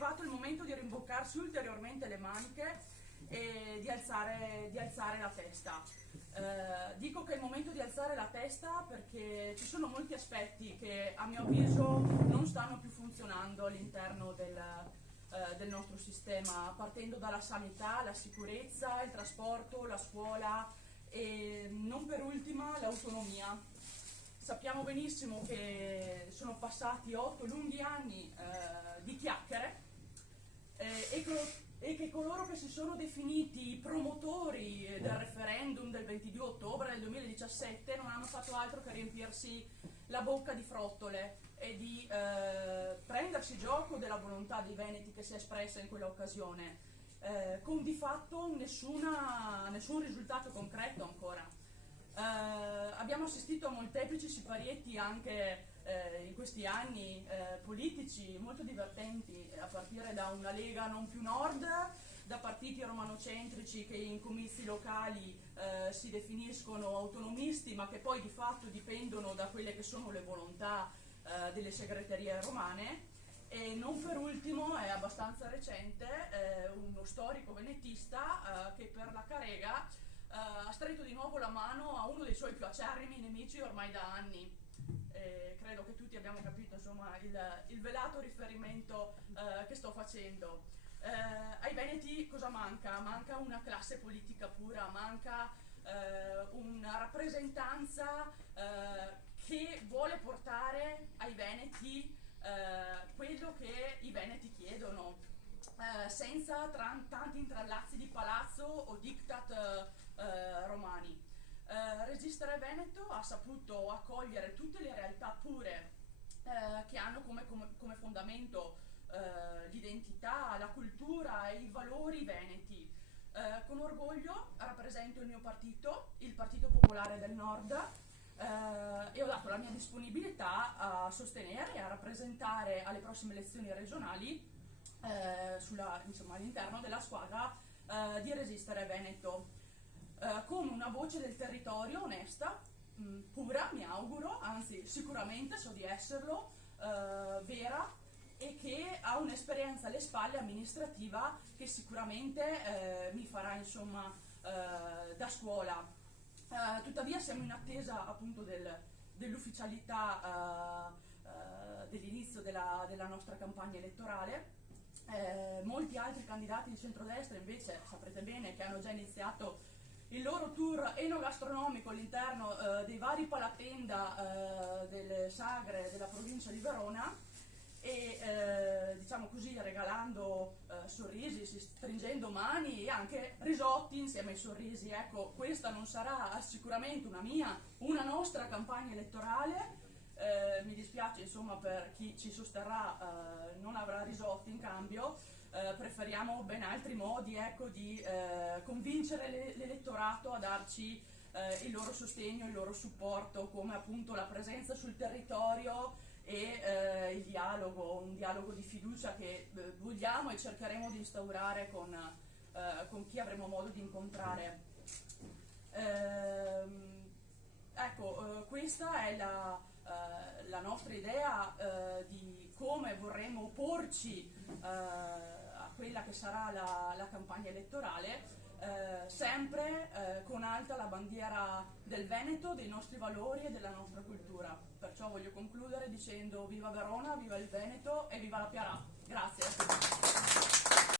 arrivato il momento di rimboccarsi ulteriormente le maniche e di alzare la testa. Dico che è il momento di alzare la testa perché ci sono molti aspetti che a mio avviso non stanno più funzionando all'interno del nostro sistema, partendo dalla sanità, la sicurezza, il trasporto, la scuola e non per ultima l'autonomia. Sappiamo benissimo che sono passati 8 lunghi anni di chiacchiere e che coloro che si sono definiti promotori del referendum del 22 ottobre del 2017 non hanno fatto altro che riempirsi la bocca di frottole e di prendersi gioco della volontà dei veneti che si è espressa in quell'occasione, con di fatto nessun risultato concreto ancora. Abbiamo assistito a molteplici siparietti anche in questi anni politici molto divertenti, a partire da una Lega non più nord, da partiti romanocentrici che in comizi locali si definiscono autonomisti ma che poi di fatto dipendono da quelle che sono le volontà delle segreterie romane, e non per ultimo è abbastanza recente uno storico venetista che per la Carega ha stretto di nuovo la mano a uno dei suoi più acerrimi nemici ormai da anni. Credo che tutti abbiamo capito insomma il velato riferimento che sto facendo. Ai veneti cosa manca? Manca una classe politica pura, manca una rappresentanza che vuole portare ai veneti quello che i veneti chiedono, senza tanti intrallazzi di palazzo o diktat romani. Resistere Veneto ha saputo accogliere tutte le realtà pure che hanno come fondamento l'identità, la cultura e i valori veneti. Con orgoglio rappresento il mio partito, il Partito Popolare del Nord, e ho dato la mia disponibilità a sostenere e a rappresentare alle prossime elezioni regionali all'interno della squadra di Resistere Veneto, con una voce del territorio onesta, pura, mi auguro, anzi sicuramente so di esserlo, vera, e che ha un'esperienza alle spalle amministrativa che sicuramente mi farà insomma da scuola. Tuttavia siamo in attesa appunto dell'ufficialità dell'inizio della nostra campagna elettorale. Molti altri candidati di centrodestra invece saprete bene che hanno già iniziato il loro tour enogastronomico all'interno dei vari palatenda delle sagre della provincia di Verona e diciamo così regalando sorrisi, stringendo mani e anche risotti insieme ai sorrisi. Ecco, questa non sarà sicuramente una nostra campagna elettorale. Mi dispiace insomma per chi ci sosterrà, non avrà risotti in cambio. Preferiamo ben altri modi, ecco, di convincere l'elettorato a darci il loro sostegno, il loro supporto, come appunto la presenza sul territorio e il dialogo, un dialogo di fiducia che vogliamo e cercheremo di instaurare con chi avremo modo di incontrare. Questa è la nostra idea di come vorremmo opporci a quella che sarà la campagna elettorale, sempre con alta la bandiera del Veneto, dei nostri valori e della nostra cultura. Perciò voglio concludere dicendo viva Verona, viva il Veneto e viva la Piarà!